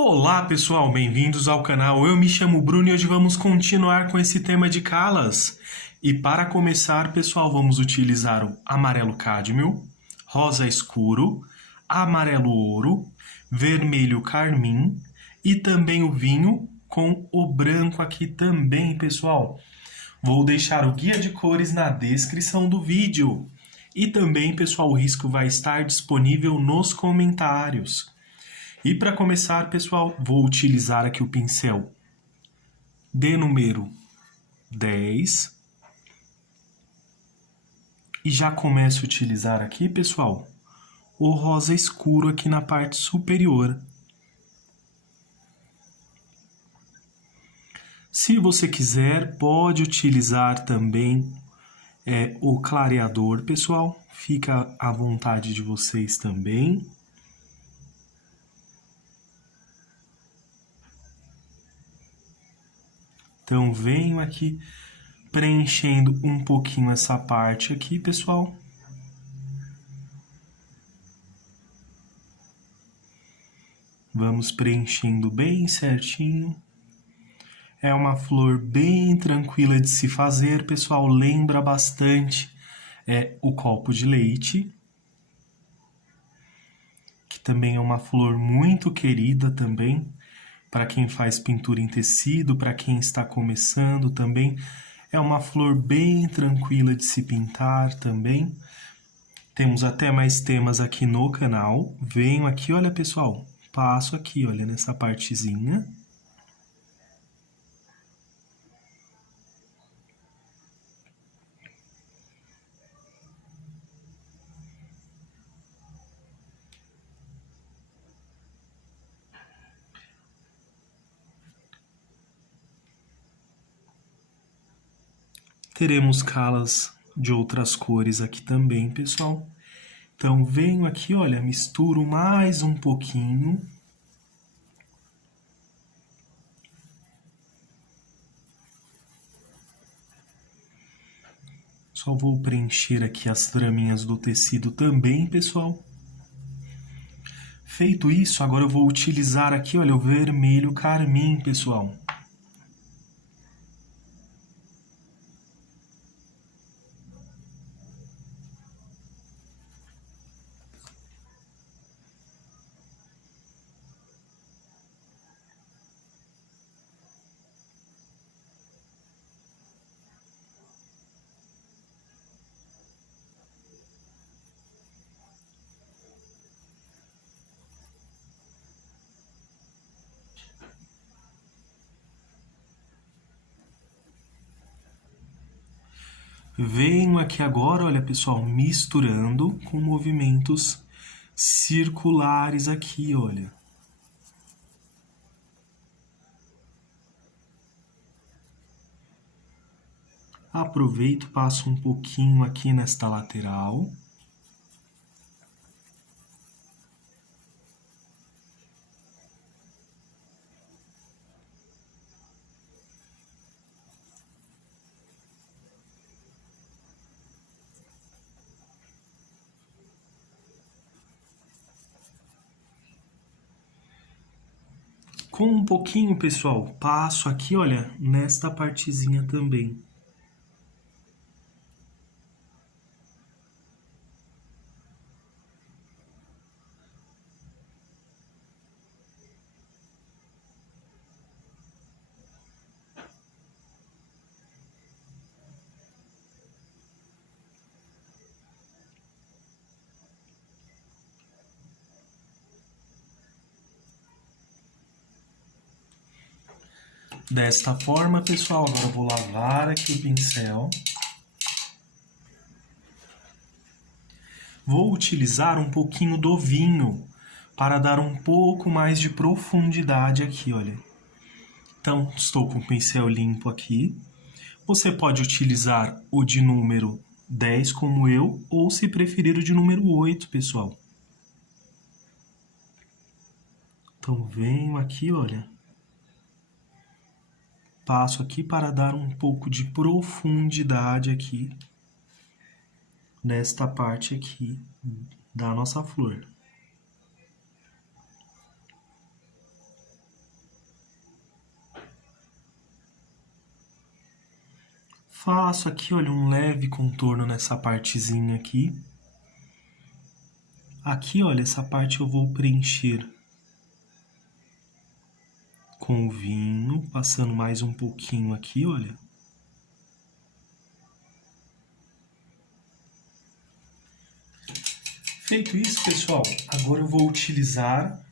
Olá pessoal, bem-vindos ao canal. Eu me chamo Bruno e hoje vamos continuar com esse tema de calas. E para começar, pessoal, vamos utilizar o amarelo cádmio, rosa escuro, amarelo ouro, vermelho carmim e também o vinho com o branco aqui também, pessoal. Vou deixar o guia de cores na descrição do vídeo. E também, pessoal, o risco vai estar disponível nos comentários. E para começar, pessoal, vou utilizar aqui o pincel de número 10. E já começo a utilizar aqui, pessoal, o rosa escuro aqui na parte superior. Se você quiser, pode utilizar também o clareador, pessoal. Fica à vontade de vocês também. Então, venho aqui preenchendo um pouquinho essa parte aqui, pessoal. Vamos preenchendo bem certinho. É uma flor bem tranquila de se fazer, pessoal. Lembra bastante o copo de leite, que também é uma flor muito querida também. Para quem faz pintura em tecido, para quem está começando também, é uma flor bem tranquila de se pintar também. Temos até mais temas aqui no canal. Venho aqui, olha pessoal, passo aqui, olha, nessa partezinha. Teremos calas de outras cores aqui também, pessoal. Então, venho aqui, olha, misturo mais um pouquinho. Só vou preencher aqui as traminhas do tecido também, pessoal. Feito isso, agora eu vou utilizar aqui, olha, o vermelho carmim, pessoal. Venho aqui agora, olha pessoal, misturando com movimentos circulares aqui, olha. Aproveito, passo um pouquinho aqui nesta lateral. Com um pouquinho, pessoal, passo aqui, olha, nesta partezinha também. Desta forma, pessoal, agora eu vou lavar aqui o pincel. Vou utilizar um pouquinho do vinho para dar um pouco mais de profundidade aqui, olha. Então, estou com o pincel limpo aqui. Você pode utilizar o de número 10 como eu, ou se preferir o de número 8, pessoal. Então, venho aqui, olha. Passo aqui para dar um pouco de profundidade aqui nesta parte aqui da nossa flor. Faço aqui, olha, um leve contorno nessa partezinha aqui. Aqui, olha, essa parte eu vou preencher com o vinho, passando mais um pouquinho aqui, olha. Feito isso, pessoal, agora eu vou utilizar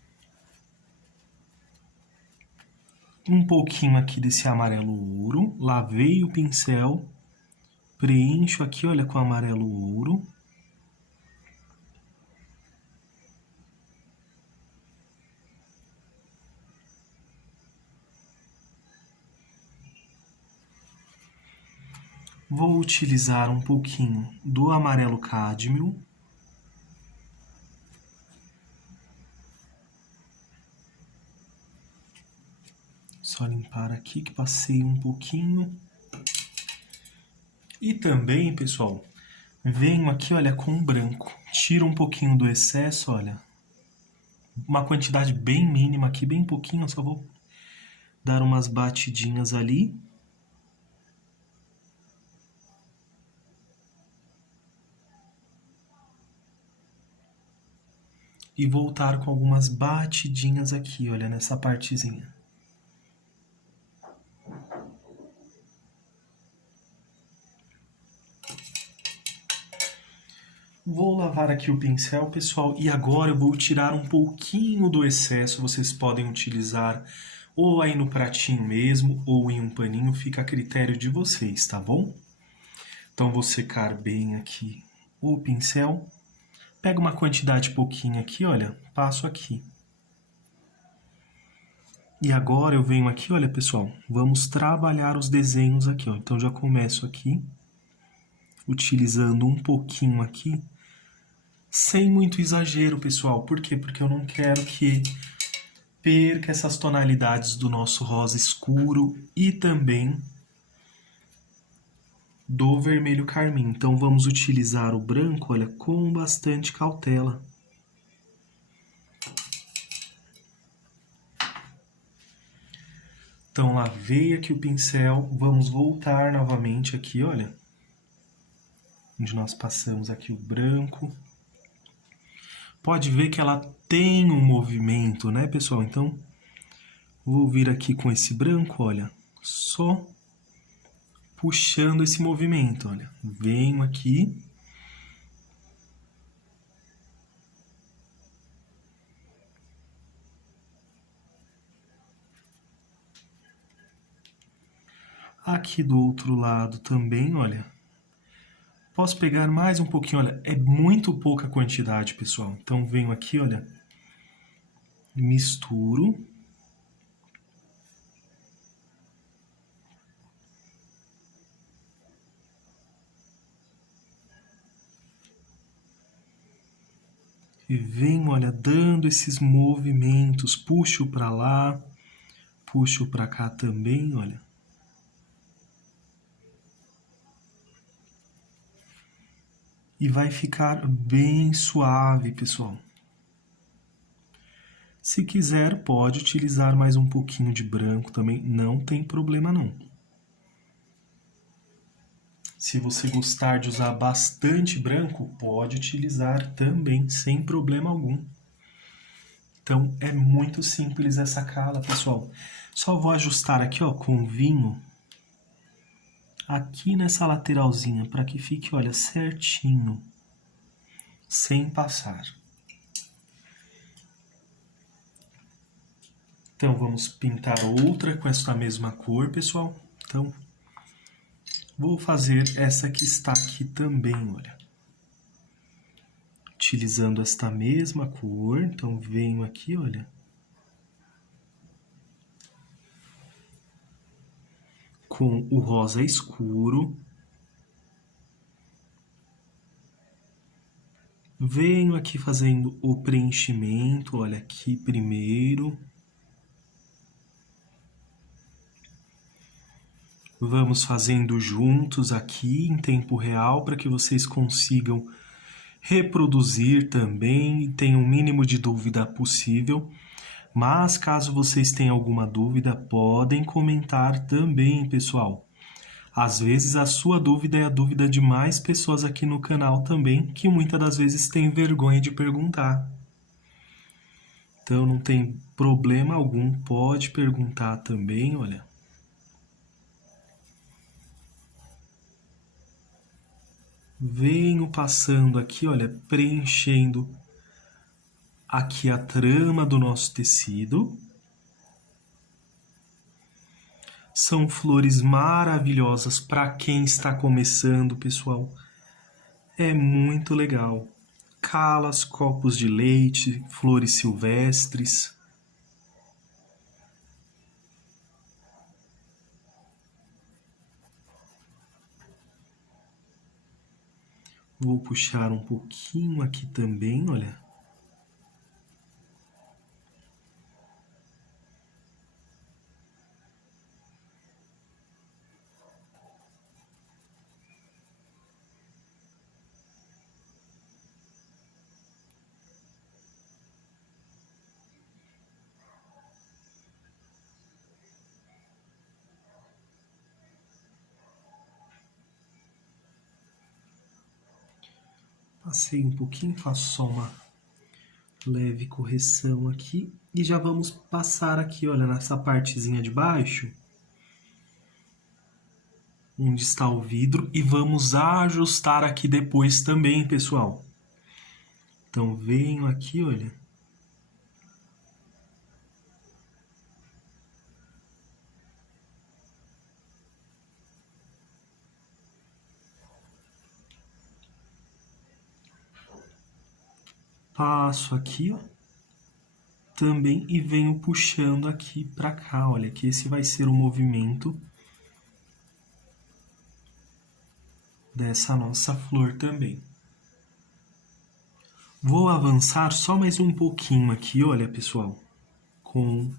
um pouquinho aqui desse amarelo ouro. Lavei o pincel, preencho aqui, olha, com amarelo ouro. Vou utilizar um pouquinho do amarelo cádmio. Só limpar aqui que passei um pouquinho. E também, pessoal, venho aqui, olha, com o branco. Tiro um pouquinho do excesso, olha. Uma quantidade bem mínima aqui, bem pouquinho, eu só vou dar umas batidinhas ali. E voltar com algumas batidinhas aqui, olha, nessa partezinha. Vou lavar aqui o pincel, pessoal, e agora eu vou tirar um pouquinho do excesso. Vocês podem utilizar ou aí no pratinho mesmo, ou em um paninho, fica a critério de vocês, tá bom? Então vou secar bem aqui o pincel. Pego uma quantidade pouquinho aqui, olha, passo aqui. E agora eu venho aqui, olha, pessoal, vamos trabalhar os desenhos aqui, ó. Então já começo aqui, utilizando um pouquinho aqui, sem muito exagero, pessoal. Por quê? Porque eu não quero que perca essas tonalidades do nosso rosa escuro e também do vermelho carmim. Então vamos utilizar o branco, olha, com bastante cautela. Então lavei aqui o pincel, vamos voltar novamente aqui, olha, onde nós passamos aqui o branco. Pode ver que ela tem um movimento, né, pessoal? Então vou vir aqui com esse branco, olha, só puxando esse movimento, olha. Venho aqui. Aqui do outro lado também, olha. Posso pegar mais um pouquinho, olha. É muito pouca quantidade, pessoal. Então venho aqui, olha. Misturo. E venho, olha, dando esses movimentos. Puxo para lá, puxo para cá também, olha. E vai ficar bem suave, pessoal. Se quiser, pode utilizar mais um pouquinho de branco também, não tem problema não. Se você gostar de usar bastante branco, pode utilizar também, sem problema algum. Então, é muito simples essa cala, pessoal. Só vou ajustar aqui, ó, com o vinho, aqui nessa lateralzinha, para que fique, olha, certinho, sem passar. Então, vamos pintar outra com essa mesma cor, pessoal. Então, vou fazer essa que está aqui também, olha. Utilizando esta mesma cor, então venho aqui, olha. Com o rosa escuro. Venho aqui fazendo o preenchimento, olha aqui primeiro. Vamos fazendo juntos aqui em tempo real para que vocês consigam reproduzir também e tenham o mínimo de dúvida possível. Mas caso vocês tenham alguma dúvida, podem comentar também, pessoal. Às vezes a sua dúvida é a dúvida de mais pessoas aqui no canal também, que muitas das vezes têm vergonha de perguntar. Então não tem problema algum, pode perguntar também, olha. Venho passando aqui, olha, preenchendo aqui a trama do nosso tecido. São flores maravilhosas para quem está começando, pessoal. É muito legal. Calas, copos de leite, flores silvestres. Vou puxar um pouquinho aqui também, olha. Passei um pouquinho, faço só uma leve correção aqui. E já vamos passar aqui, olha, nessa partezinha de baixo, onde está o vidro. E vamos ajustar aqui depois também, pessoal. Então, venho aqui, olha. Passo aqui, ó. Também e venho puxando aqui para cá, olha, que esse vai ser o movimento dessa nossa flor também. Vou avançar só mais um pouquinho aqui, olha, pessoal, com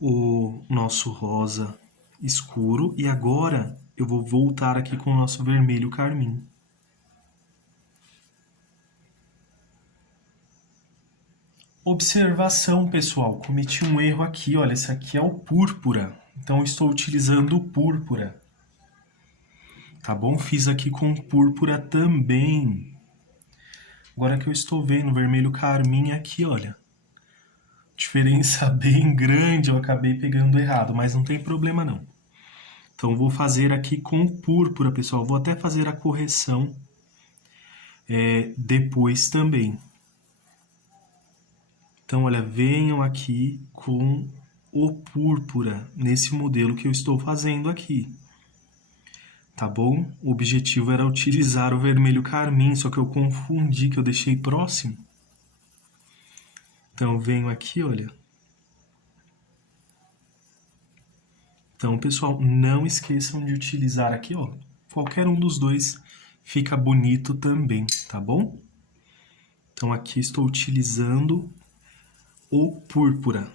o nosso rosa escuro e agora eu vou voltar aqui com o nosso vermelho carmim. Observação, pessoal, cometi um erro aqui, olha, esse aqui é o púrpura, então eu estou utilizando o púrpura, tá bom? Fiz aqui com púrpura também. Agora que eu estou vendo o vermelho carmim aqui, olha, diferença bem grande, eu acabei pegando errado, mas não tem problema não. Então vou fazer aqui com púrpura, pessoal, vou até fazer a correção depois também. Então, olha, venham aqui com o púrpura, nesse modelo que eu estou fazendo aqui. Tá bom? O objetivo era utilizar o vermelho carmim, só que eu confundi, que eu deixei próximo. Então, venho aqui, olha. Então, pessoal, não esqueçam de utilizar aqui, ó. Qualquer um dos dois fica bonito também, tá bom? Então, aqui estou utilizando o púrpura.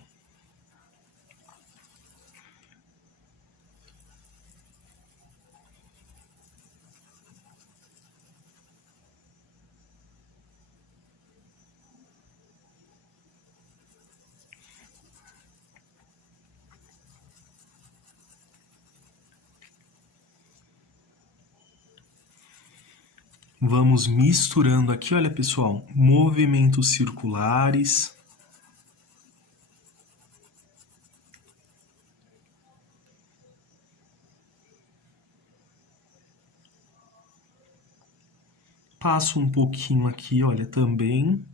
Vamos misturando aqui, olha, pessoal, movimentos circulares. Passo um pouquinho aqui, olha, também.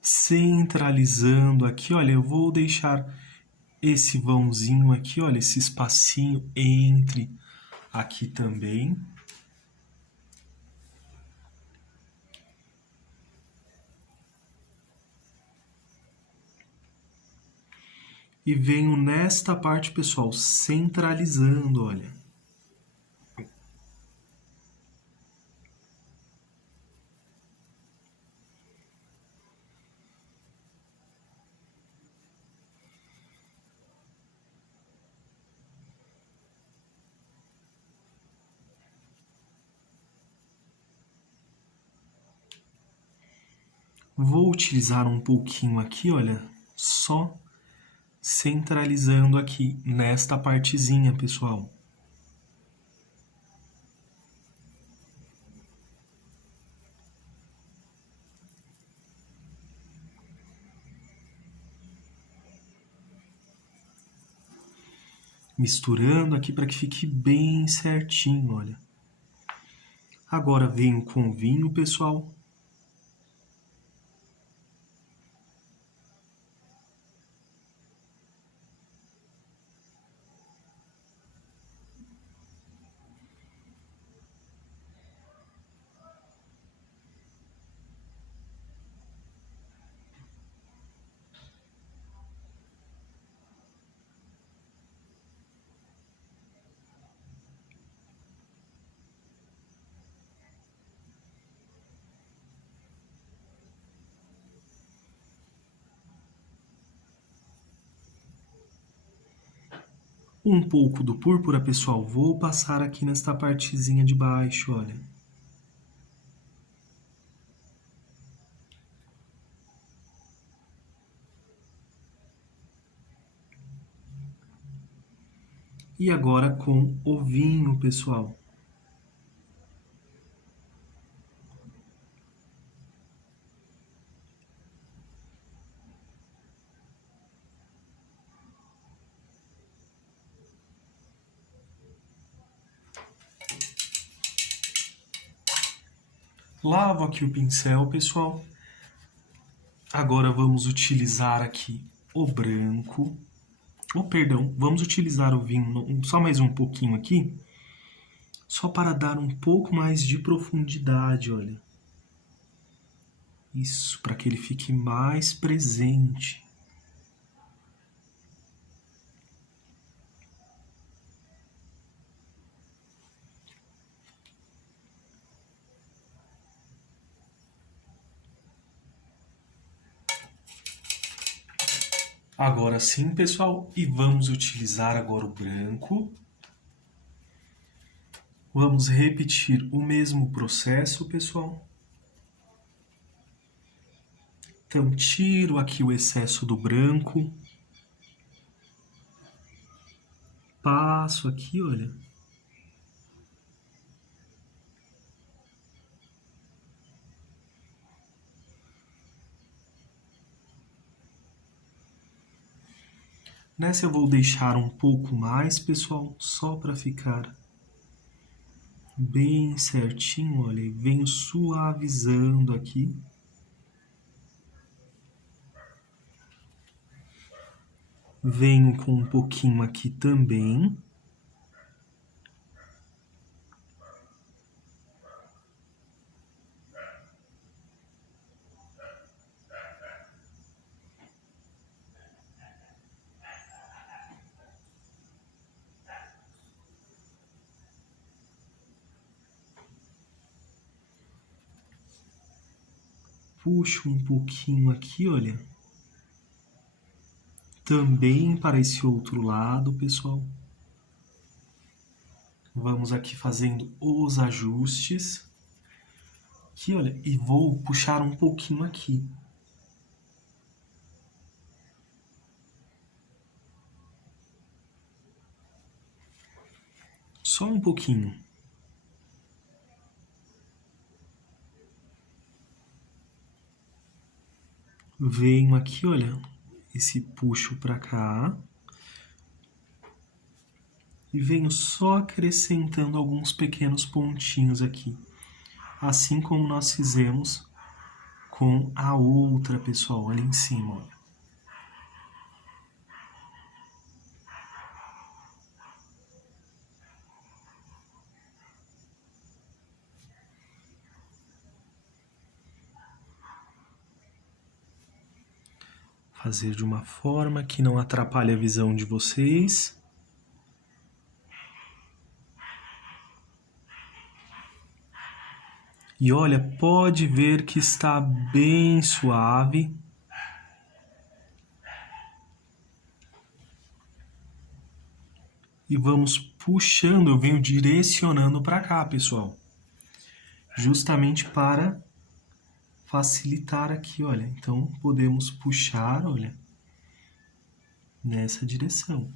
Centralizando aqui, olha, eu vou deixar esse vãozinho aqui, olha, esse espacinho entre aqui também. E venho nesta parte, pessoal, centralizando, olha. Vou utilizar um pouquinho aqui, olha, só centralizando aqui nesta partezinha, pessoal. Misturando aqui para que fique bem certinho, olha. Agora venho com o vinho, pessoal. Um pouco do púrpura, pessoal, vou passar aqui nesta partezinha de baixo, olha. E agora com o vinho, pessoal. Lavo aqui o pincel, pessoal. Agora vamos utilizar aqui o branco. Perdão, vamos utilizar o vinho só mais um pouquinho aqui, só para dar um pouco mais de profundidade, olha. Isso, para que ele fique mais presente. Agora sim, pessoal, e vamos utilizar agora o branco. Vamos repetir o mesmo processo, pessoal. Então, tiro aqui o excesso do branco. Passo aqui, olha. Nessa eu vou deixar um pouco mais, pessoal, só para ficar bem certinho, olha, e venho suavizando aqui. Venho com um pouquinho aqui também. Puxo um pouquinho aqui, olha. Também para esse outro lado, pessoal. Vamos aqui fazendo os ajustes. Aqui, olha, e vou puxar um pouquinho aqui. Só um pouquinho. Venho aqui, olha, esse puxo para cá. E venho só acrescentando alguns pequenos pontinhos aqui. Assim como nós fizemos com a outra, pessoal, ali em cima, olha. Fazer de uma forma que não atrapalhe a visão de vocês. E olha, pode ver que está bem suave. E vamos puxando, eu venho direcionando para cá, pessoal. Justamente para facilitar aqui, olha. Então, podemos puxar, olha, nessa direção.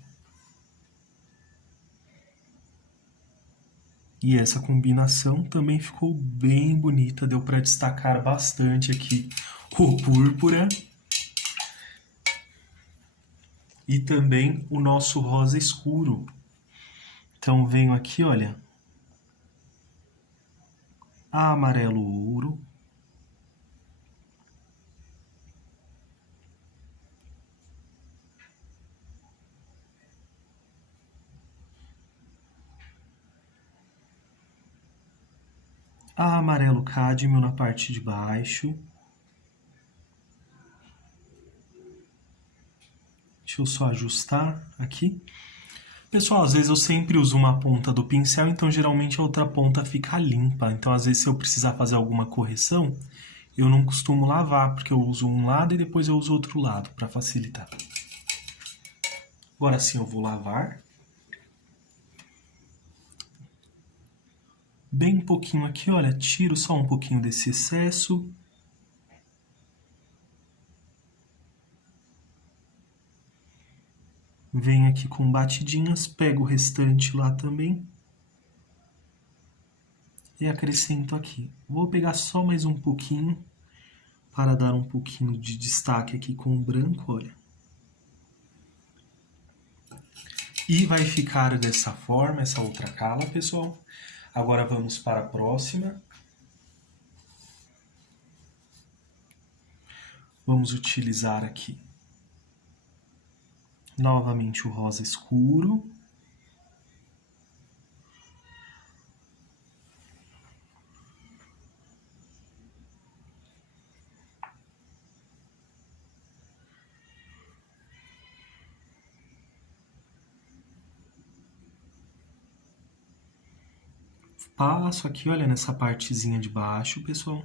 E essa combinação também ficou bem bonita, deu para destacar bastante aqui o púrpura e também o nosso rosa escuro. Então, venho aqui, olha, amarelo ouro, amarelo cádmio na parte de baixo. Deixa eu só ajustar aqui. Pessoal, às vezes eu sempre uso uma ponta do pincel, então geralmente a outra ponta fica limpa. Então, às vezes, se eu precisar fazer alguma correção, eu não costumo lavar, porque eu uso um lado e depois eu uso outro lado, para facilitar. Agora sim eu vou lavar. Bem pouquinho aqui, olha, tiro só um pouquinho desse excesso. Venho aqui com batidinhas, pego o restante lá também. E acrescento aqui. Vou pegar só mais um pouquinho, para dar um pouquinho de destaque aqui com o branco, olha. E vai ficar dessa forma, essa outra cala, pessoal. Agora vamos para a próxima. Vamos utilizar aqui novamente o rosa escuro. Passo aqui, olha, nessa partezinha de baixo, pessoal.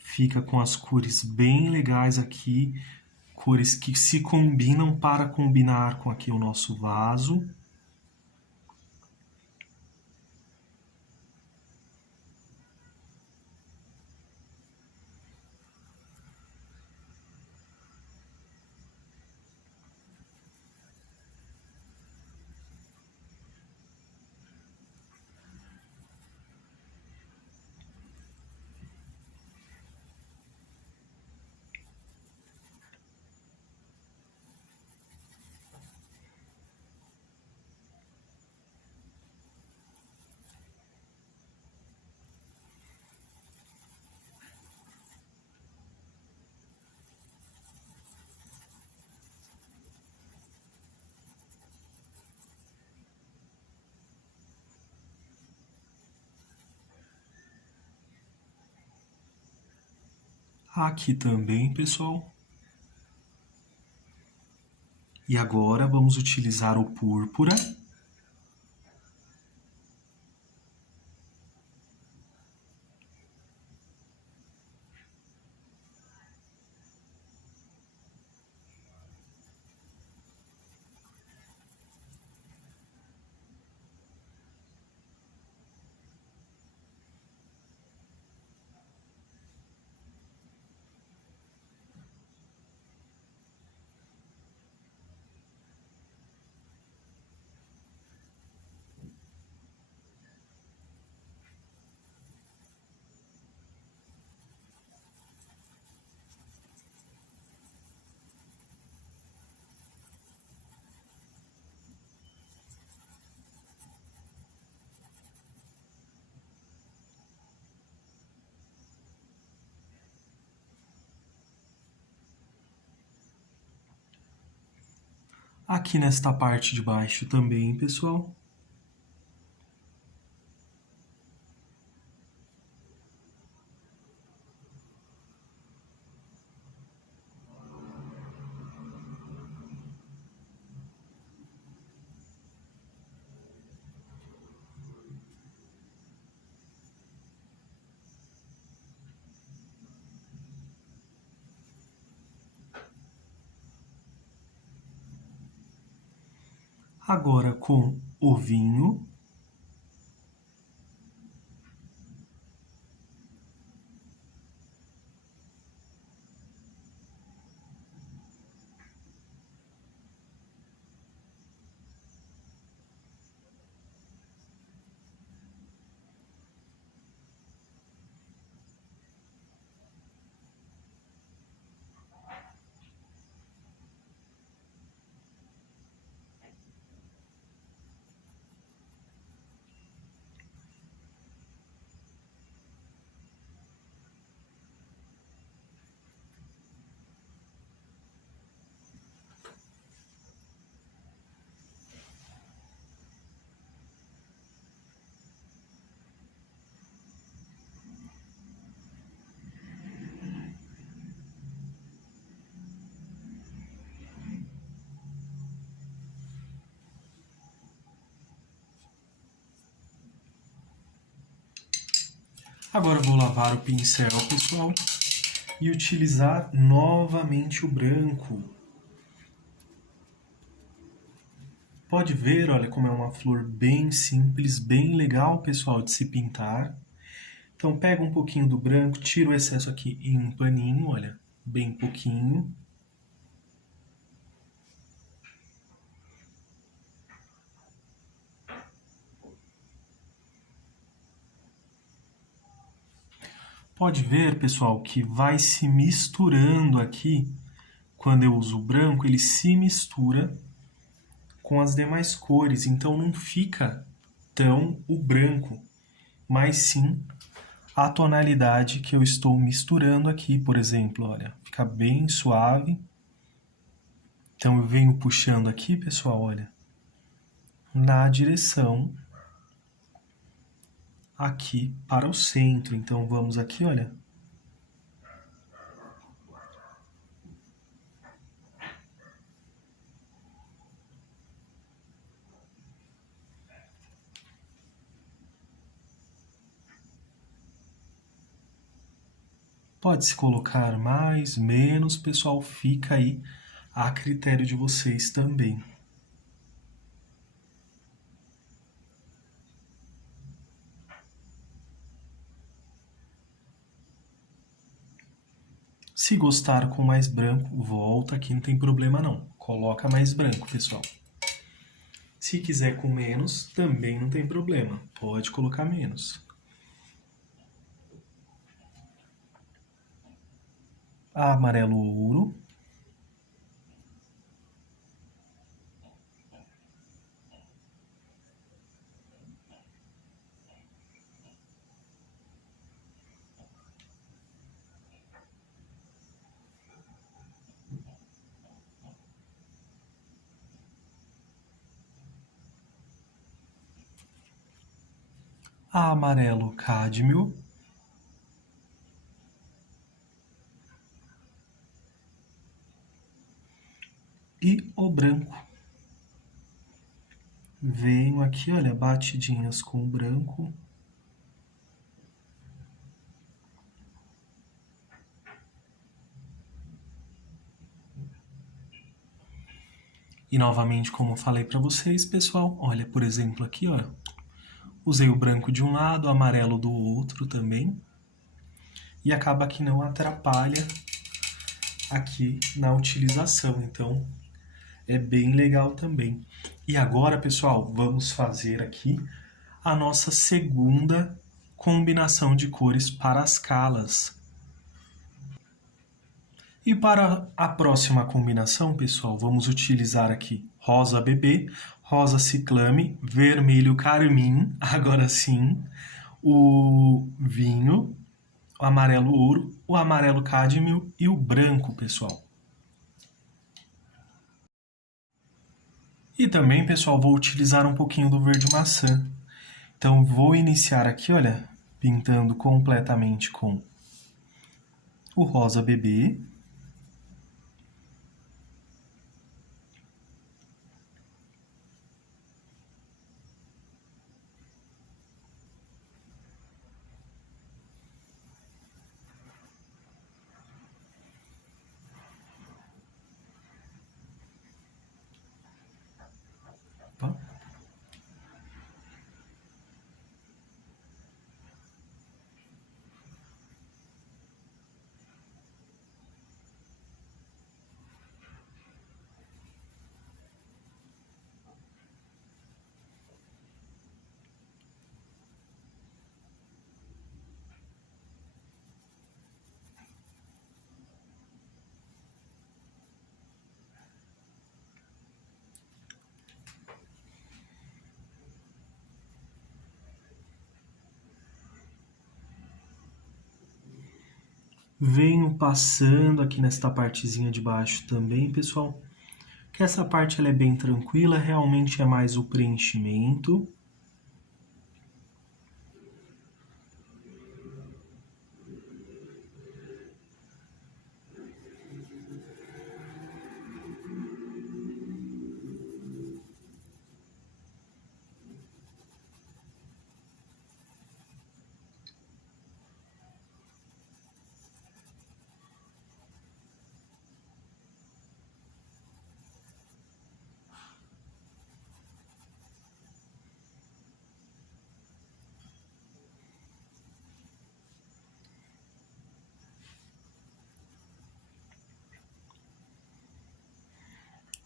Fica com as cores bem legais aqui, cores que se combinam para combinar com aqui o nosso vaso. Aqui também, pessoal. E agora vamos utilizar o púrpura. Aqui nesta parte de baixo também, pessoal. Agora com o vinho. Agora eu vou lavar o pincel, pessoal, e utilizar novamente o branco. Pode ver, olha, como é uma flor bem simples, bem legal, pessoal, de se pintar. Então, pega um pouquinho do branco, tira o excesso aqui em um paninho, olha, bem pouquinho. Pode ver, pessoal, que vai se misturando aqui. Quando eu uso o branco, ele se mistura com as demais cores, então não fica tão o branco, mas sim a tonalidade que eu estou misturando aqui, por exemplo, olha, fica bem suave. Então eu venho puxando aqui, pessoal, olha, na direção aqui para o centro. Então vamos aqui, olha. Pode-se colocar mais, menos, pessoal, fica aí a critério de vocês também. Se gostar com mais branco, volta aqui, não tem problema não. Coloca mais branco, pessoal. Se quiser com menos, também não tem problema. Pode colocar menos. Amarelo ouro. Amarelo cádmio. E o branco. Venho aqui, olha, batidinhas com o branco. E novamente, como eu falei para vocês, pessoal, olha, por exemplo, aqui, ó, usei o branco de um lado, o amarelo do outro também. E acaba que não atrapalha aqui na utilização, então é bem legal também. E agora, pessoal, vamos fazer aqui a nossa segunda combinação de cores para as calas. E para a próxima combinação, pessoal, vamos utilizar aqui rosa bebê, rosa ciclame, vermelho carmim, agora sim, o vinho, o amarelo ouro, o amarelo cádmio e o branco, pessoal. E também, pessoal, vou utilizar um pouquinho do verde maçã. Então, vou iniciar aqui, olha, pintando completamente com o rosa bebê. Opa. Venho passando aqui nesta partezinha de baixo também, pessoal. Que essa parte ela é bem tranquila, realmente é mais o preenchimento.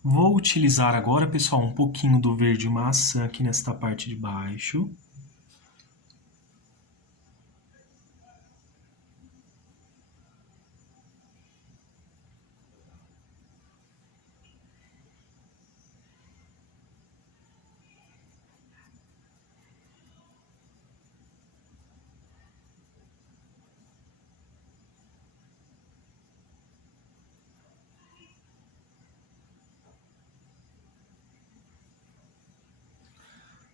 Vou utilizar agora, pessoal, um pouquinho do verde maçã aqui nesta parte de baixo.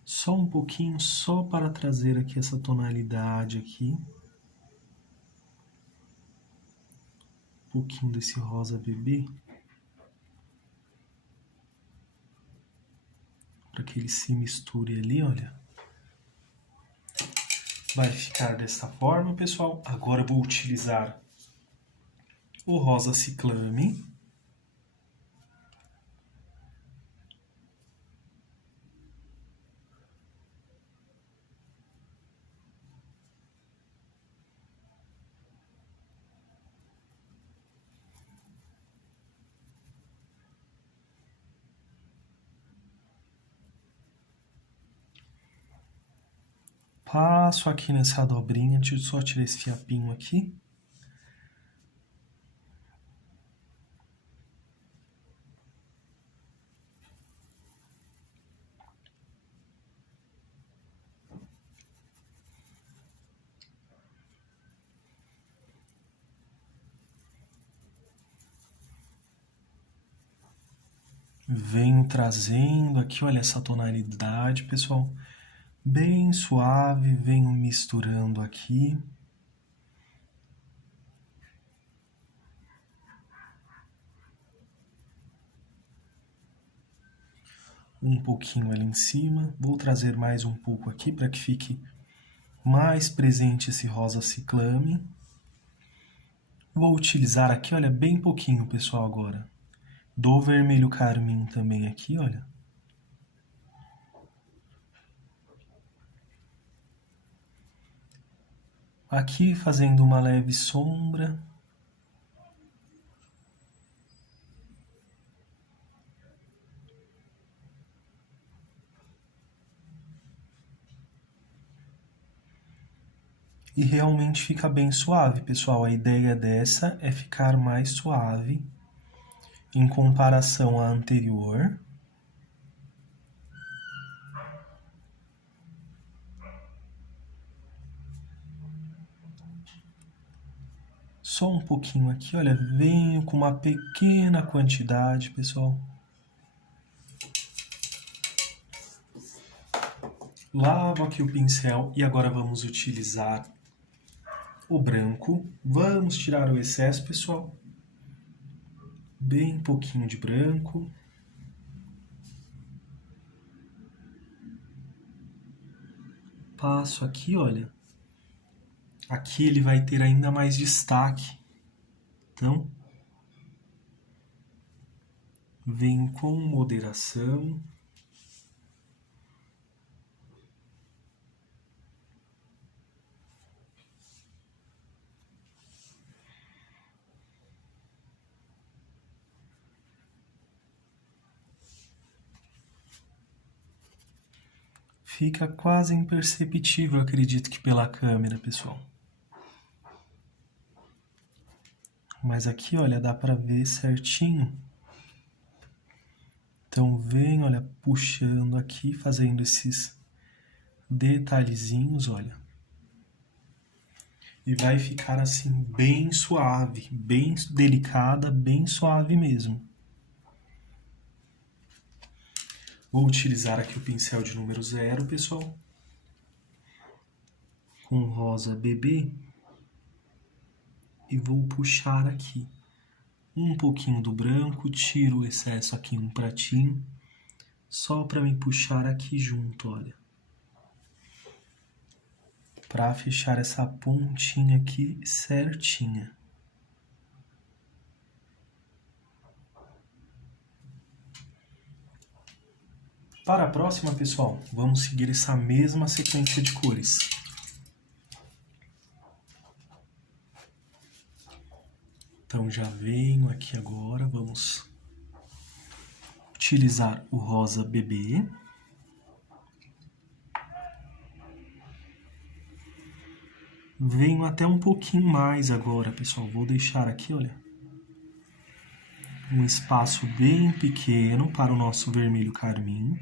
Só um pouquinho, só para trazer aqui essa tonalidade aqui. Um pouquinho desse rosa bebê. Para que ele se misture ali, olha. Vai ficar desta forma, pessoal. Agora eu vou utilizar o rosa ciclame. Passo aqui nessa dobrinha, deixa eu só tirar esse fiapinho aqui. Venho trazendo aqui, olha essa tonalidade, pessoal. Bem suave, venho misturando aqui. Um pouquinho ali em cima. Vou trazer mais um pouco aqui para que fique mais presente esse rosa ciclame. Vou utilizar aqui, olha, bem pouquinho, pessoal, agora. Do vermelho carmim também aqui, olha. Aqui fazendo uma leve sombra. E realmente fica bem suave, pessoal. A ideia dessa é ficar mais suave em comparação à anterior. Só um pouquinho aqui, olha, venho com uma pequena quantidade, pessoal. Lavo aqui o pincel e agora vamos utilizar o branco. Vamos tirar o excesso, pessoal. Bem pouquinho de branco. Passo aqui, olha. Aqui ele vai ter ainda mais destaque. Então, venho com moderação. Fica quase imperceptível, acredito que pela câmera, pessoal. Mas aqui, olha, dá pra ver certinho. Então vem, olha, puxando aqui, fazendo esses detalhezinhos, olha. E vai ficar assim bem suave, bem delicada, bem suave mesmo. Vou utilizar aqui o pincel de número 0, pessoal. Com rosa bebê. E vou puxar aqui um pouquinho do branco, tiro o excesso aqui em um pratinho, só para me puxar aqui junto, olha. Para fechar essa pontinha aqui certinha. Para a próxima, pessoal, vamos seguir essa mesma sequência de cores. Então já venho aqui agora, vamos utilizar o rosa bebê. Venho até um pouquinho mais agora, pessoal. Vou deixar aqui, olha, um espaço bem pequeno para o nosso vermelho carmim.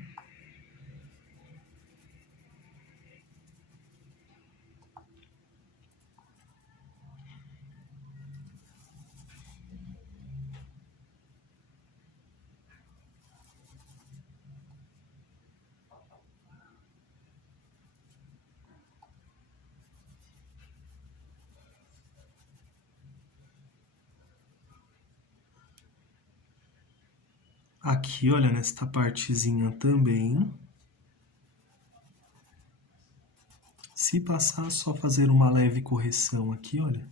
Aqui, olha, nesta partezinha também. Se passar, só fazer uma leve correção aqui, olha.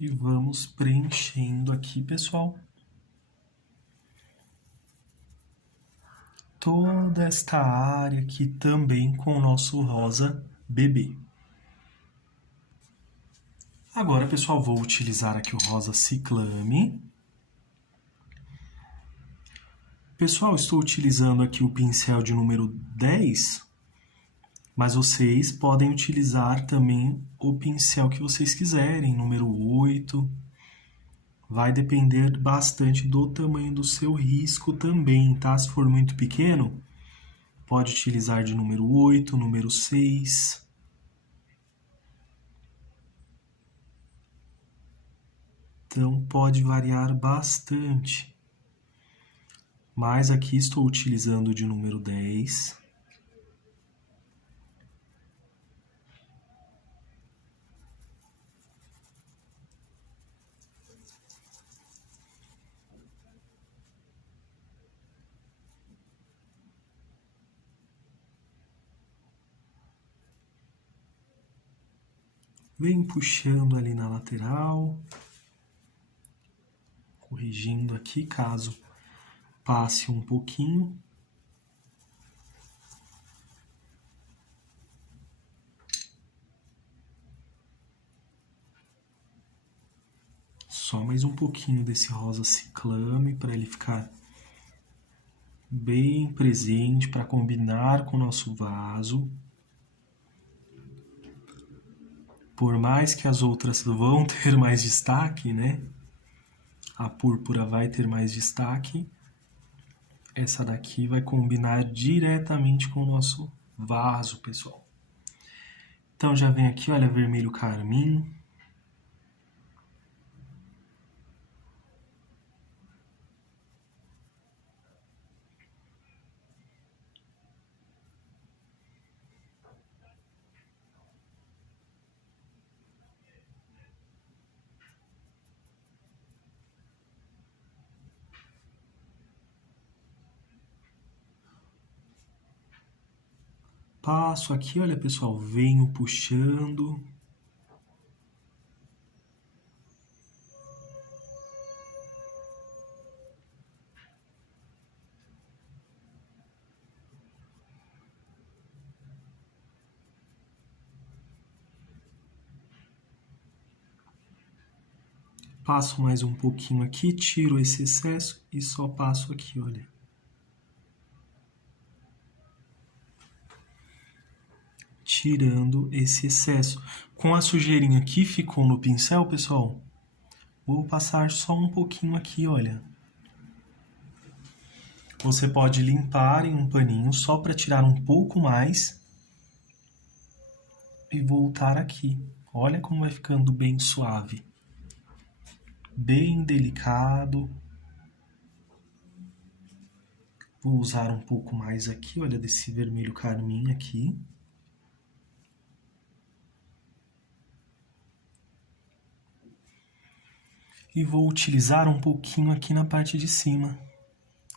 E vamos preenchendo aqui, pessoal. Toda esta área aqui também com o nosso rosa bebê. Agora, pessoal, vou utilizar aqui o rosa ciclame. Pessoal, estou utilizando aqui o pincel de número 10, mas vocês podem utilizar também o pincel que vocês quiserem, número 8. Vai depender bastante do tamanho do seu risco também, tá? Se for muito pequeno, pode utilizar de número 8, número 6. Então, pode variar bastante. Mas aqui estou utilizando de número 10. Vem puxando ali na lateral. Corrigindo aqui, caso passe um pouquinho. Só mais um pouquinho desse rosa ciclame para ele ficar bem presente, para combinar com o nosso vaso. Por mais que as outras vão ter mais destaque, né? A púrpura vai ter mais destaque. Essa daqui vai combinar diretamente com o nosso vaso, pessoal. Então já vem aqui, olha, vermelho carmim. Passo aqui, olha, pessoal, venho puxando. Passo mais um pouquinho aqui, tiro esse excesso e só passo aqui, olha. Tirando esse excesso. Com a sujeirinha que ficou no pincel, pessoal, vou passar só um pouquinho aqui, olha. Você pode limpar em um paninho só para tirar um pouco mais e voltar aqui. Olha como vai ficando bem suave. Bem delicado. Vou usar um pouco mais aqui, olha, desse vermelho carmim aqui. E vou utilizar um pouquinho aqui na parte de cima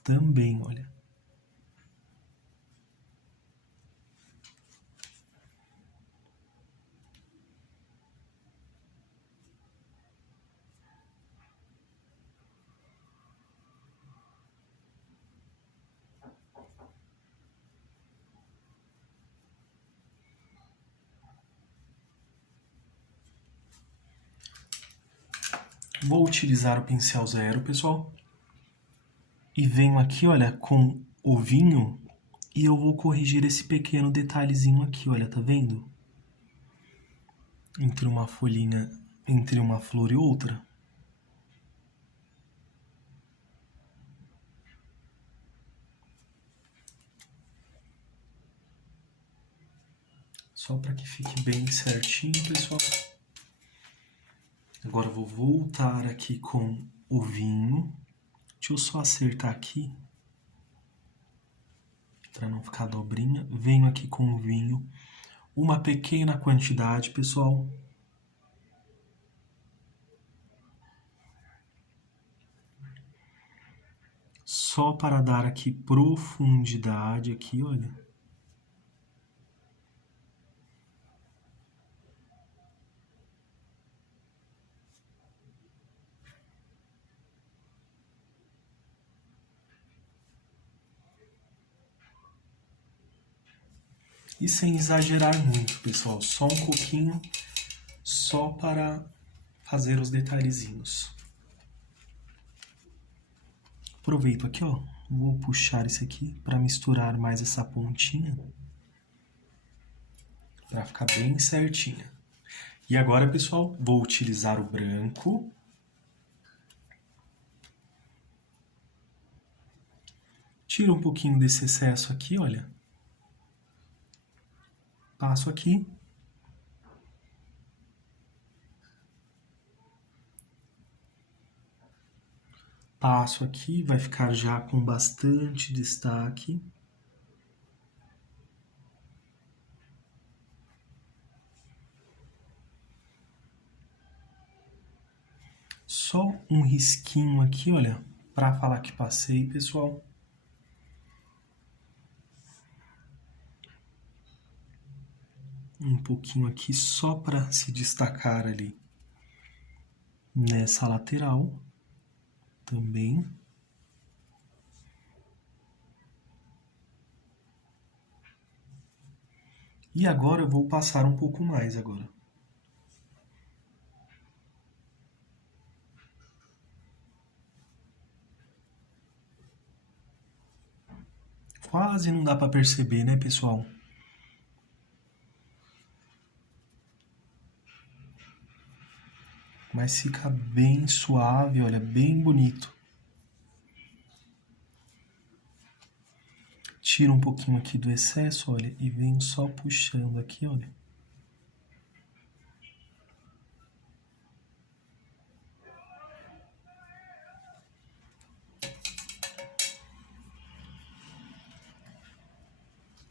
também, olha. Vou utilizar o pincel zero, pessoal. E venho aqui, olha, com o vinho e eu vou corrigir esse pequeno detalhezinho aqui, olha, tá vendo? Entre uma folhinha, entre uma flor e outra. Só para que fique bem certinho, pessoal. Agora eu vou voltar aqui com o vinho. Deixa eu só acertar aqui, para não ficar dobrinha. Venho aqui com o vinho, uma pequena quantidade, pessoal. Só para dar aqui profundidade aqui, olha. E sem exagerar muito, pessoal. Só um pouquinho, só para fazer os detalhezinhos. Aproveito aqui, ó. Vou puxar esse aqui para misturar mais essa pontinha. Para ficar bem certinha. E agora, pessoal, vou utilizar o branco. Tiro um pouquinho desse excesso aqui, olha. Passo aqui. Passo aqui, vai ficar já com bastante destaque. Só um risquinho aqui, olha, para falar que passei, pessoal. Um pouquinho aqui só para se destacar ali nessa lateral também. E agora eu vou passar um pouco mais agora. Quase não dá para perceber, né, pessoal? Mas fica bem suave, olha, bem bonito. Tiro um pouquinho aqui do excesso, olha, e venho só puxando aqui, olha.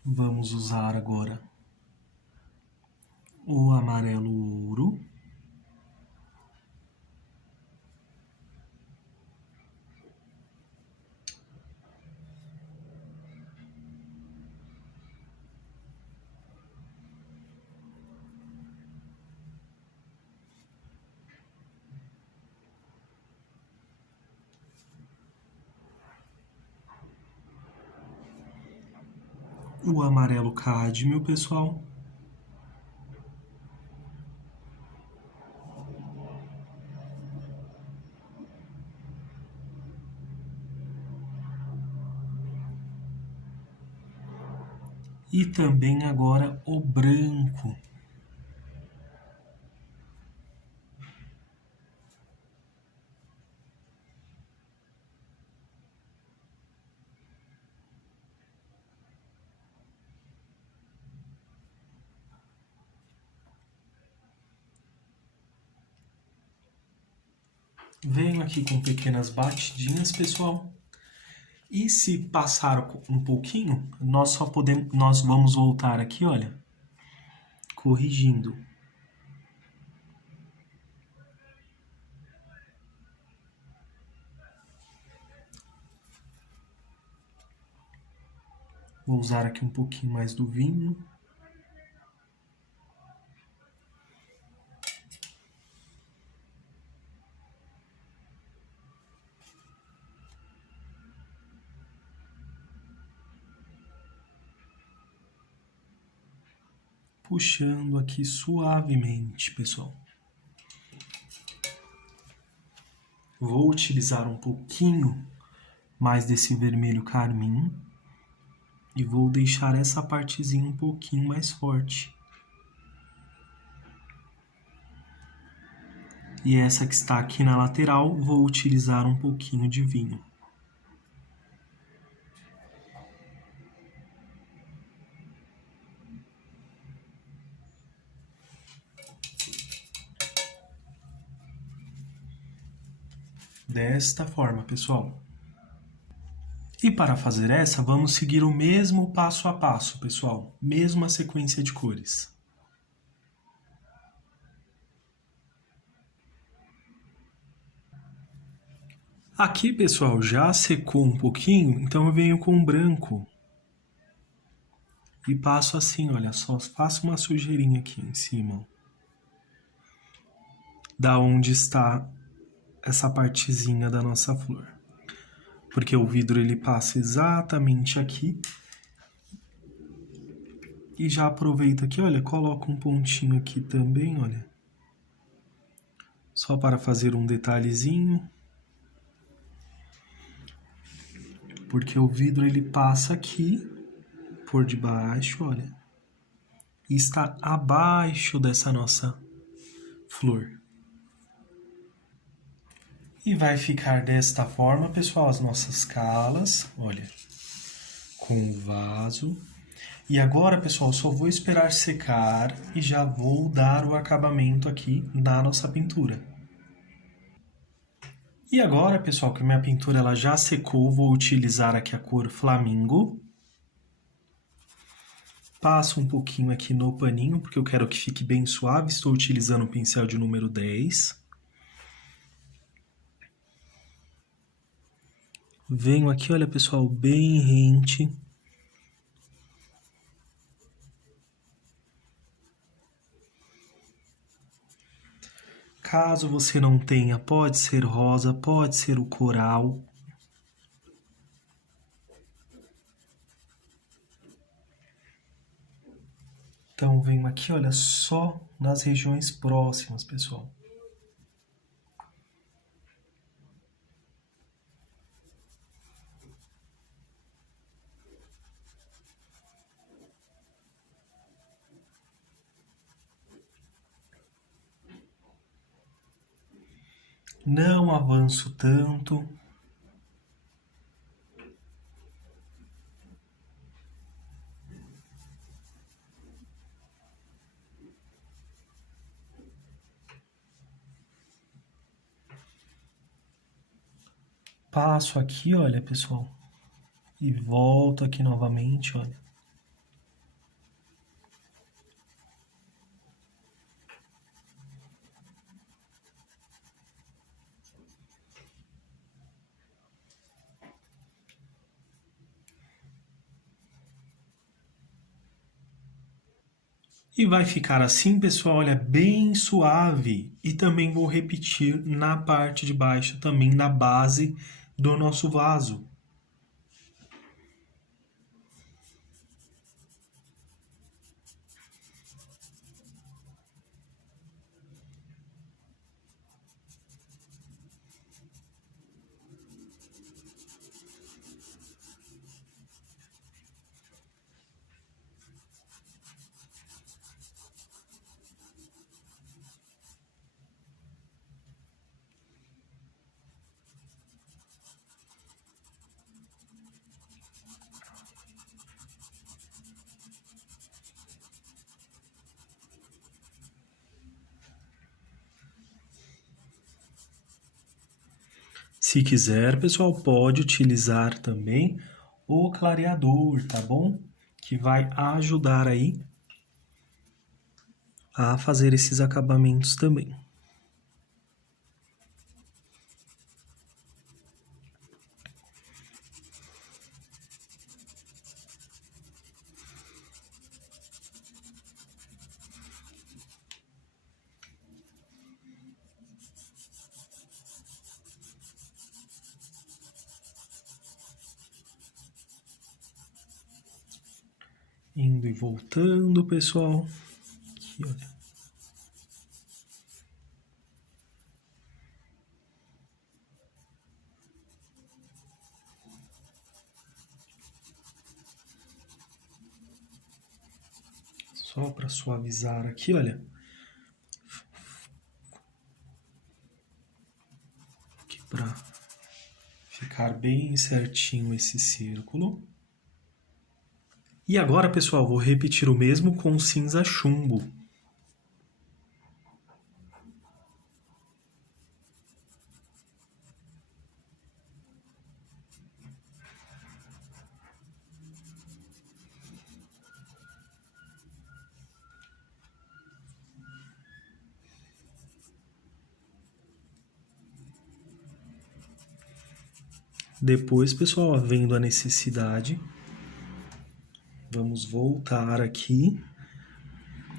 Vamos usar agora o amarelo ouro. O amarelo cádmio, pessoal. E também agora o branco. Venho aqui com pequenas batidinhas, pessoal. E se passar um pouquinho, nós vamos voltar aqui, olha, corrigindo. Vou usar aqui um pouquinho mais do vinho. Puxando aqui suavemente, pessoal. Vou utilizar um pouquinho mais desse vermelho carmim e vou deixar essa partezinha um pouquinho mais forte. E essa que está aqui na lateral, vou utilizar um pouquinho de vinho. Desta forma, pessoal. E para fazer essa, vamos seguir o mesmo passo a passo, pessoal. Mesma sequência de cores. Aqui, pessoal, já secou um pouquinho, então eu venho com o branco. E passo assim, olha só, faço uma sujeirinha aqui em cima. Da onde está essa partezinha da nossa flor. Porque o vidro ele passa exatamente aqui. E já aproveita aqui, olha, coloca um pontinho aqui também, olha. Só para fazer um detalhezinho. Porque o vidro ele passa aqui, por debaixo, olha. E está abaixo dessa nossa flor. E vai ficar desta forma, pessoal, as nossas calas, olha, com o vaso. E agora, pessoal, só vou esperar secar e já vou dar o acabamento aqui na nossa pintura. E agora, pessoal, que minha pintura ela já secou, vou utilizar aqui a cor Flamingo. Passo um pouquinho aqui no paninho, porque eu quero que fique bem suave. Estou utilizando o pincel de número 10. Venho aqui, olha, pessoal, bem rente. Caso você não tenha, pode ser rosa, pode ser o coral. Então, venho aqui, olha, só nas regiões próximas, pessoal. Não avanço tanto. Passo aqui, olha, pessoal, e volto aqui novamente, olha. E vai ficar assim, pessoal, olha, bem suave. E também vou repetir na parte de baixo, também na base do nosso vaso. Se quiser, pessoal, pode utilizar também o clareador, tá bom? Que vai ajudar aí a fazer esses acabamentos também. Indo e voltando, pessoal. Aqui, olha. Só para suavizar aqui, olha. Aqui para ficar bem certinho esse círculo. E agora, pessoal, vou repetir o mesmo com cinza chumbo. Depois, pessoal, vendo a necessidade, vamos voltar aqui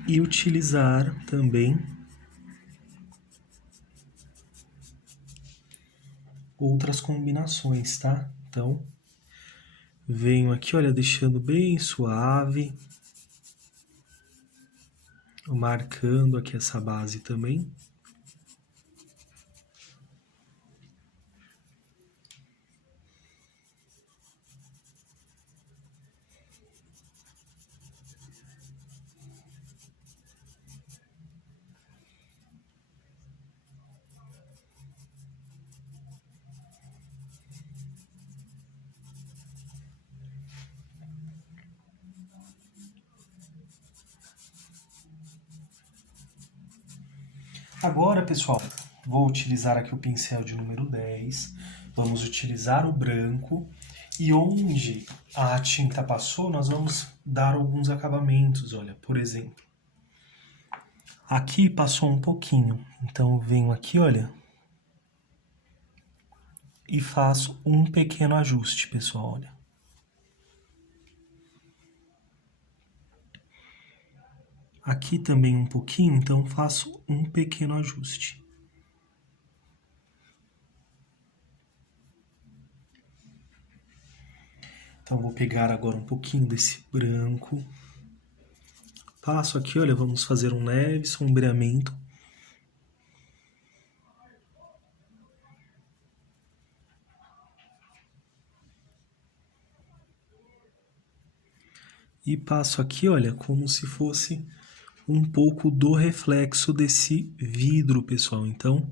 e utilizar também outras combinações, tá? Então, venho aqui, olha, deixando bem suave, marcando aqui essa base também. Agora, pessoal, vou utilizar aqui o pincel de número 10. Vamos utilizar o branco. E onde a tinta passou, nós vamos dar alguns acabamentos, olha, por exemplo. Aqui passou um pouquinho, então eu venho aqui, olha, e faço um pequeno ajuste, pessoal, olha. Aqui também um pouquinho, então faço um pequeno ajuste. Então vou pegar agora um pouquinho desse branco. Passo aqui, olha, vamos fazer um leve sombreamento. E passo aqui, olha, como se fosse um pouco do reflexo desse vidro, pessoal. Então,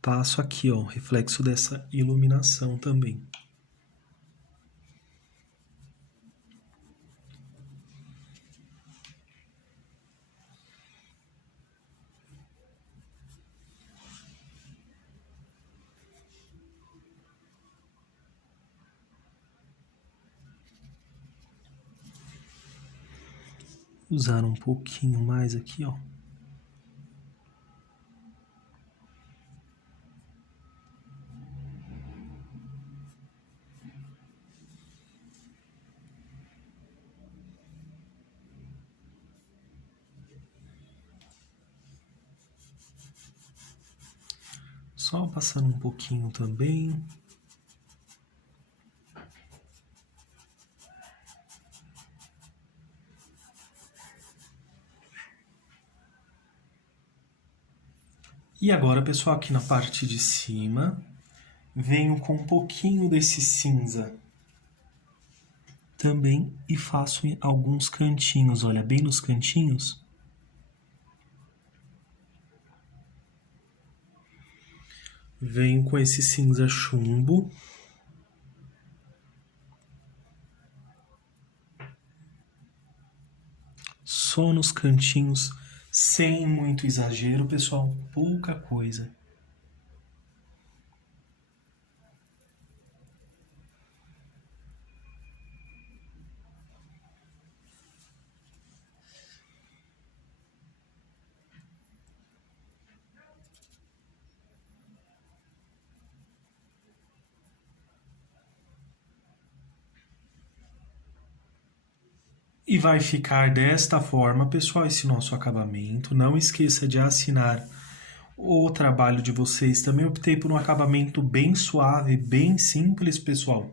passo aqui, ó, reflexo dessa iluminação também. Usar um pouquinho mais aqui, ó. Só passando um pouquinho também. E agora, pessoal, aqui na parte de cima, venho com um pouquinho desse cinza também e faço em alguns cantinhos, olha, bem nos cantinhos. Venho com esse cinza chumbo. Só nos cantinhos, sem muito exagero, pessoal, pouca coisa. E vai ficar desta forma, pessoal, esse nosso acabamento. Não esqueça de assinar o trabalho de vocês. Também optei por um acabamento bem suave, bem simples, pessoal.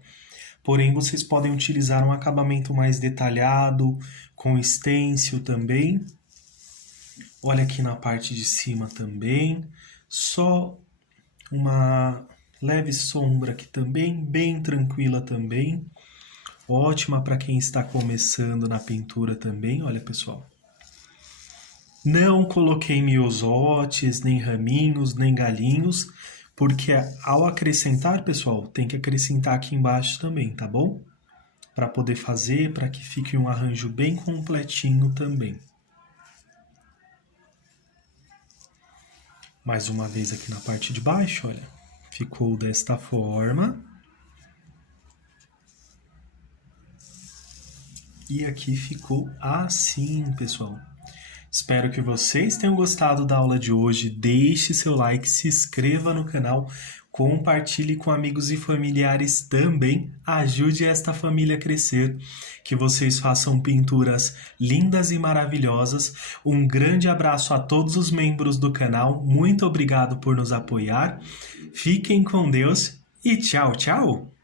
Porém, vocês podem utilizar um acabamento mais detalhado, com stencil também. Olha aqui na parte de cima também. Só uma leve sombra aqui também, bem tranquila também. Ótima para quem está começando na pintura também, olha pessoal. Não coloquei miosotes, nem raminhos, nem galinhos, porque ao acrescentar, pessoal, tem que acrescentar aqui embaixo também, tá bom? Para poder fazer, para que fique um arranjo bem completinho também. Mais uma vez aqui na parte de baixo, olha, ficou desta forma. E aqui ficou assim, pessoal. Espero que vocês tenham gostado da aula de hoje. Deixe seu like, se inscreva no canal, compartilhe com amigos e familiares também. Ajude esta família a crescer. Que vocês façam pinturas lindas e maravilhosas. Um grande abraço a todos os membros do canal. Muito obrigado por nos apoiar. Fiquem com Deus e tchau, tchau!